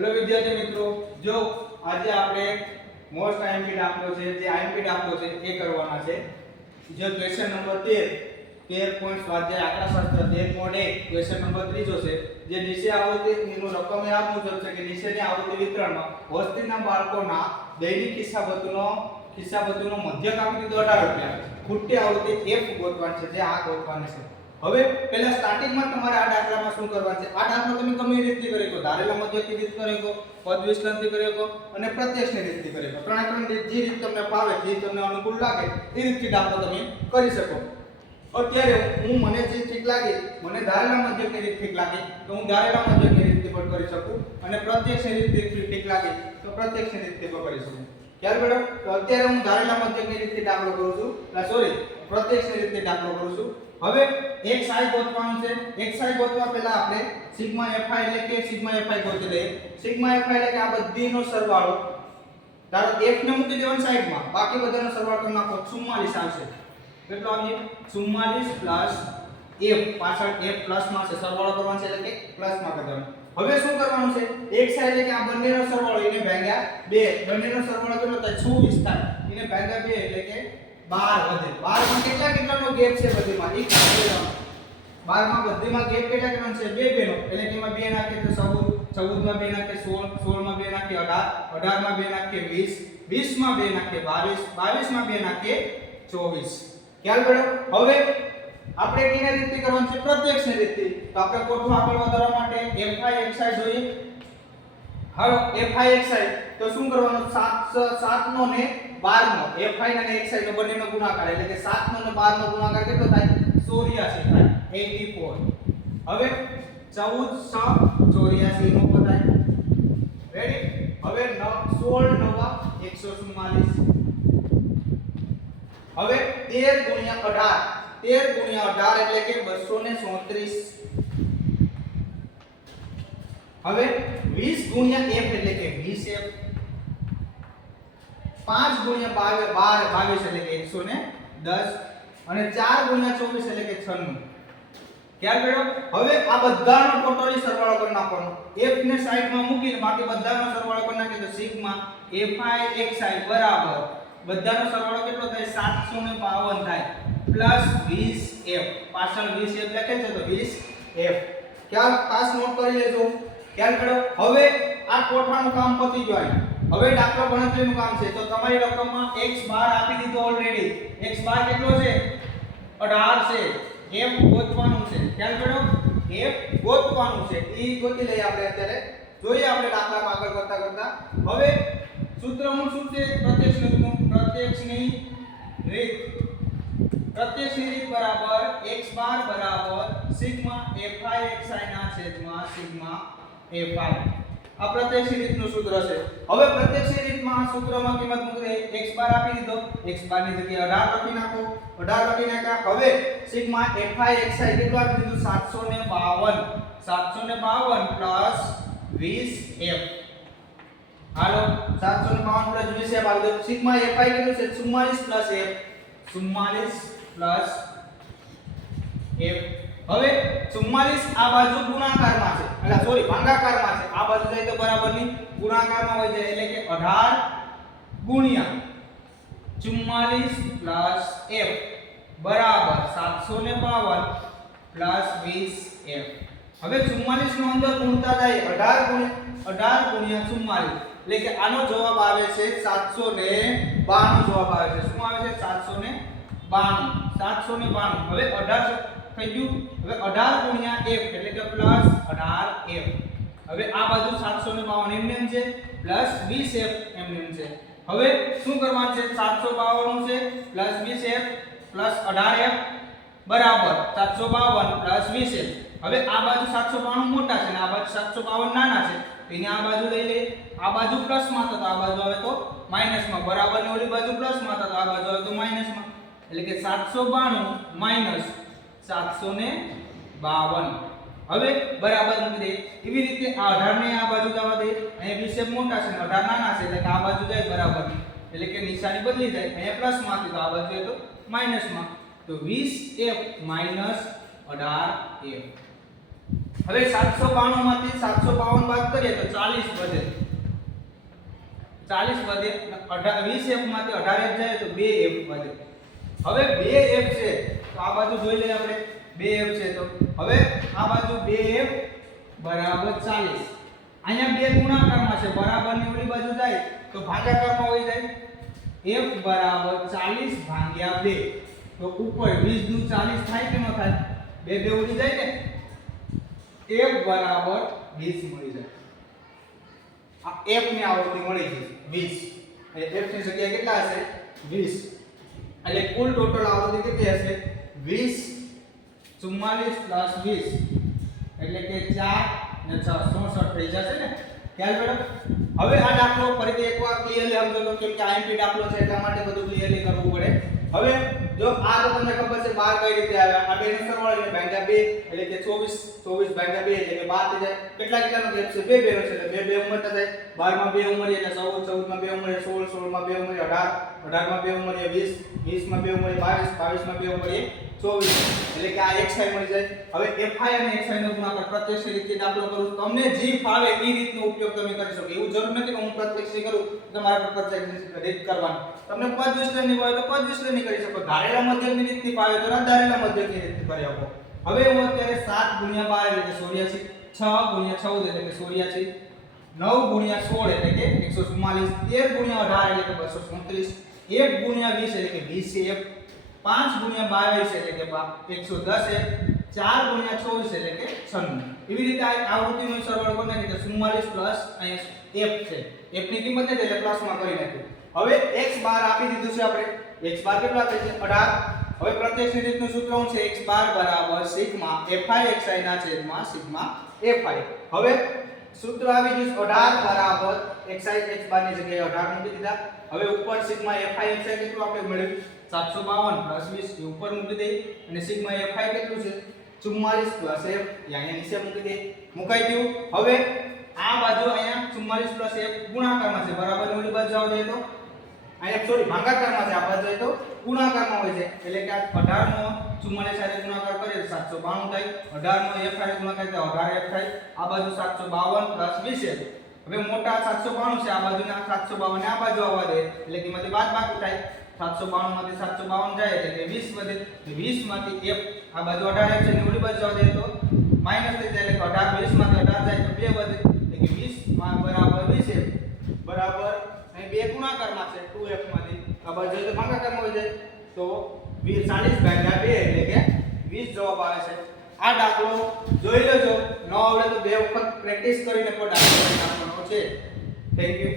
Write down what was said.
Hello વિદ્યાર્થી મિત્રો, જો આજે આપણે મોસ્ટ આઈએમપી દાખલો છે, જે આઈએમપી દાખલો છે એ કરવાના છે. જે ક્વેશ્ચન નંબર 13 પોઈન્ટ સ્વાધ્યાય આંકડાશાસ્ત્ર 13.1 ક્વેશ્ચન નંબર 3 છે. જે નીચે આવૃત્તિનું રકમ એ આ મુજબ છે કે નીચેની આવૃત્તિ વિતરણમાં વસ્તીના બાળકોના દૈનિક ખિસ્સાપતિનો મધ્યક આપી દીધો 18 રૂપિયા. ખૂટતી આવૃત્તિ F ગોતવાની છે, જે આ ગોતવાની છે. હવે પહેલા સ્ટાર્ટિંગમાં તમારે આ દાખલામાં શું કરવાનું છે? આ દાખલો તમે ગમે એ રીતે કરી શકો. ધારેલા મધ્યકની રીત કરી શકો, પદ વિચલનથી કરી શકો અને પ્રત્યક્ષની રીતથી કરી શકો. ત્રણે રીત જે રીત તમને ફાવે, જે તમને અનુકૂળ લાગે એ રીતથી દાખલો તમે કરી શકો. અત્યારે મને જે ઠીક લાગે, મને ધારેલા મધ્યકની રીત ઠીક લાગે તો હું ધારેલા મધ્યકની રીતથી પણ કરી શકું અને પ્રત્યક્ષની રીતથી ઠીક લાગે તો પ્રત્યક્ષની રીતથી પણ કરી શકું. ખ્યાલ પડ્યો? તો અત્યારે હું ધારેલા મધ્યકની રીતથી દાખલો કરું છું, પ્રત્યક્ષની રીતથી દાખલો કરું છું. હવે એક સાઈ ગોતવાનું છે. એક સાઈ ગોતવા પહેલા આપણે સિગ્મા fi એટલે કે સિગ્મા fi ગોતી લઈએ. સિગ્મા fi એટલે કે આ બધીનો સરવાળો, ધારો f ને મૂકી દેવાનો સાઈડમાં, બાકી બધાનો સરવાળો કરી નાખો 44 આવશે. કેટલો આવશે? 44 પ્લસ f, પાછળ f પ્લસ માં છે, સરવાળો કરવાનો છે એટલે કે પ્લસ માં કરવાનો. હવે શું કરવાનું છે? એક સાઈડ એટલે કે આ બંનેનો સરવાળો એને ભાગ્યા 2, બંનેનો સરવાળો કેટલો થાય? 26 થાય. એને ભાગ્યા 2 એટલે કે 12 વધે. 12 માં કેટલાનો ગેપ છે બધીમાં? 1 12 માં બધીમાં ગેપ કેટલાનો છે? 2 બેનો. એટલે કે એમાં 2 નાખીએ તો 14, 14 માં 2 નાખીએ 16, 16 માં 2 નાખીએ 18, 18 માં 2 નાખીએ 20, 20 માં 2 નાખીએ 22, 22 માં 2 નાખીએ 24. ખ્યાલ પડ્યો? હવે આપણે કેની રીતથી કરવાનું છે? પ્રત્યક્ષની રીતથી. તો આપણે કોઠું આગળ વધારવા માટે fi xi જોઈએ. હાલો fi xi તો શું કરવાનું? 7 નો ને 12 નો fi અને xi નો બંનેનો ગુણાકાર, એટલે કે 7 નો અને 12 નો ગુણાકાર કેટલો થાય? 84 થાય. 84. હવે 14 84 નો પતાય. રેડી? હવે 16 નવા 144. હવે 13 ગુણ્યા 18, 13 ગુણ્યા 18 એટલે કે 234. હવે 20 ગુણ્યા f એટલે કે 20f. 5 ગુણ્યા 22 એટલે કે 110 અને 4 ગુણ્યા 24 એટલે કે 96. ખ્યાલ પડ્યો? હવે આ બધાનો ટોટલી સરવાળો કરી નાખવાનો. f ને સાઈડમાં મૂકીને બાકી બધાનો સરવાળો કરી નાખીએ તો સિગ્મા fi xi બરાબર બધાનો સરવાળો કેટલો થાય? 752 થાય પ્લસ 20f. પાછળ 20f લખે છે તો 20f. ખ્યાલ ખાસ નોટ કરી લેજો. ખ્યાલ પડ્યો? હવે આ કોઠાનું કામ પતી ગયું. હવે દાખલા ગણતરીનું કામ છે. તો તમારી રકમમાં x બાર આપી દીધો ઓલરેડી. x બાર કેટલો છે? 18 છે. f ગોતવાનું છે. ખ્યાલ પડ્યો? f ગોતવાનું છે. ઈ ગોતી લઈએ આપણે અત્યારે. જોઈએ આપણે દાખલામાં આગળ કરતા. હવે સૂત્ર શું છે? પ્રત્યક્ષની રીત. પ્રત્યક્ષની રીત બરાબર x બાર બરાબર સિગ્મા fi xi ના છેદમાં સિગ્મા fi. આ પ્રત્યક્ષની રીતનું સૂત્ર છે. હવે પ્રત્યક્ષની રીતમાં સૂત્રમાં કિંમત મૂકી દે. x બાર આપી દીધો, x બાર ની જગ્યાએ 18 લખી નાખો. 18 લખી નાખ્યા. હવે સિગ્મા fi xi કેટલું આપી દીધું? 752. 752 પ્લસ 20f. હાલો 752 પ્લસ 20f આવી ગયું. સિગ્મા fi કેટલું છે? 44 પ્લસ f. 44 plus f. હવે 44 આ બાજુ ગુણાકારમાં છે, એટલે સોરી ભાગાકારમાં છે. આ બાજુ જાય તો બરાબરની ગુણાકારમાં હોય છે, એટલે કે 18 ગુણ્યા 44 પ્લસ f બરાબર 752 પ્લસ 20f. હવે 44 નો અંદર ગુણતા જાય 18 ગુણ્યા 44, એટલે કે આનો જવાબ આવે છે 792 જવાબ આવે છે. શું આવે છે? 792. 792. હવે 18 થઈ ગયું. હવે 18 ગુણ્યા f એટલે કે પ્લસ 18f. હવે આ બાજુ 752 એમનેમ છે પ્લસ 20f એમનેમ છે. હવે શું કરવાનું છે? 752 છે પ્લસ 20f પ્લસ 18f બરાબર 752 પ્લસ 20f. હવે આ બાજુ 752 મોટા છે અને આ બાજુ 752 નાના છે. તો એને આ બાજુ લઈ લે. આ બાજુ પ્લસ માં તો આ બાજુ આવે તો માઈનસ માં. બરાબર ની ઓલી બાજુ પ્લસ માં તો આ બાજુ આવે તો માઈનસ માં. એટલે કે 792 માઈનસ 752. હવે બરાબર મૂકી દે. એવી રીતે આ 18 ને આ બાજુ જવા દે. અહીંયા 20f મોટા છે ને 18 નાના છે, એટલે કે આ બાજુ જાય બરાબર. એટલે કે નિશાની બદલી જાય. અહીંયા પ્લસ માંથી તો આ બાજુ જાય તો માઈનસ માં. તો 20f માઈનસ 18f. હવે 792 માંથી 752 બાદ કરીએ તો 40 વધે. 40 વધે. 20f માંથી 18f જાય તો 2f વધે. હવે 2f છે તો આ બાજુ જોઈ લઈએ આપણે 2f છે તો હવે આ બાજુ 2f બરાબર 40. અહીંયા બે ગુણાકારમાં છે બરાબર ની ઓલી બાજુ જાય તો ભાગાકારમાં હોઈ જાય f બરાબર 40 ભાગ્યા 2 તો ઉપર 20 દુ 40 થાય કે ન થાય? બે બે ઉડી જાય ને f બરાબર 20 મળી જાય. આ f ની આવૃત્તિ મળી ગઈ 20 એટલે f ની જગ્યાએ કેટલા હશે 20 એટલે કુલ ટોટલ આવૃત્તિ કેટલી હશે 20 44 પ્લસ 20 એટલે કે 4 ને 6 66 થઈ જશે ને. ખ્યાલ મેડમ? હવે આ દાખલો ફરીથી એકવાર ક્લિયરલી સમજો તો કેમ કે આઈએમપી દાખલો છે એટલા માટે બધું ક્લિયરલી કરવું પડે. હવે જો આ તો તમને ખબર છે 12 કઈ રીતે આવ્યા? આ બેનો સરવાળો એટલે ભાગ્યા 2 એટલે કે 24 ભાગ્યા 2 એટલે કે 12 થઈ જાય. કેટલાનો ગેપ છે? બે બેનો છે એટલે બે ઉમેરતા થાય. 12 માં 2 ઉમેરીએ એટલે 14 માં 2 ઉમેરીએ 16 માં 2 ઉમેરીએ 18 માં 2 ઉમેરીએ 20 માં 2 ઉમેરીએ 22 માં 2 ઉમેરીએ 24 એટલે કે આ xi મળી જાય. હવે fi અને xi નો ગુણાકાર પ્રત્યક્ષ રીતે દાખલો કરું તમને જે ફાવે એ રીતનો ઉપયોગ તમે કરી શકો. એવું જરૂર નથી કે હું પ્રત્યક્ષ કરું તમારે પ્રત્યક્ષ રીત કરવાની. તમને પદ વિશ્લેષણની હોય તો પદ વિશ્લેષણની કરી શકો. ધારેલા મધ્યકની રીતથી ફાવે તો ધારેલા મધ્યકની રીતથી કરી શકો. હવે હું અત્યારે 7 × 12 એટલે કે 84, 6 × 14 એટલે કે 84, 9 × 16 એટલે કે 144, 13 × 18 એટલે કે 234, 1 × 20 એટલે કે 20f, 5 × 22 એટલે કે 110f, 4 × 24 એટલે કે 96. એવી રીતે આ આવૃત્તિનો સરવાળો કરી નાખીએ તો 44 પ્લસ અહીંયા f છે. f ની કિંમત નથી એટલે પ્લસમાં કરી નાખ્યું. હવે x બાર આપી દીધું છે આપણે. x બાર કેટલો આપે છે 18. હવે પ્રત્યક્ષ રીતનું સૂત્ર શું છે? x બાર બરાબર સિગ્મા fi xi ના છેદમાં સિગ્મા fi. હવે સૂત્ર આવી ગયું 18 બરાબર xi x બાર ની જગ્યાએ 18 મૂકી દીધા. હવે ઉપર સિગ્મા fi xi કેટલું આપણે મળ્યું 752 પ્લસ 20 એ ઉપર મૂકી દે અને સિગ્મા fi કેટલું છે 44 પ્લસ f અહીંયા નીચે મૂકી દે. મુકાઈ ગયું. હવે આ બાજુ અહીંયા 44 પ્લસ f ગુણાકારમાં છે બરાબર ની ઓલી બાજુ જાવ જાય તો અહીંયા સોરી ભાગાકારમાં છે આ બાજુ જાય તો ગુણાકારમાં હોય છે એટલે કે આ 18 નો 44 સાથે ગુણાકાર કરીએ તો 792 થાય. 18 નો f સાથે ગુણાકાર થાય 18f થાય. આ બાજુ 752 પ્લસ 20f. હવે મોટા 792 છે આ બાજુના 752 ને આ બાજુ આવવા દે એટલે કે માંથી બાદ બાકી થાય. 792 માંથી 752 જાય એટલે કે 20 વધે. 20 માંથી f આ બાજુ 18f છે ને ઓલી બાજુ આવવા દે તો માઈનસ થઈ જાય એટલે કે 18 20 માંથી 18 જાય તો 2 વધે એટલે કે 20 માં બરાબર 20f બરાબર અહીં બે ગુણાકારમાં છે 2f માંથી આ બાજુ જાય તો ભાગાકારમાં હોય જાય તો 40 ભાગ્યા 2 એટલે કે 20 જવાબ આવે છે. આ દાખલો જોઈ લેજો. ન આવડે તો બે વખત પ્રેક્ટિસ કરીને પણ દાખલો કરી નાખવાનો છે. Thank you.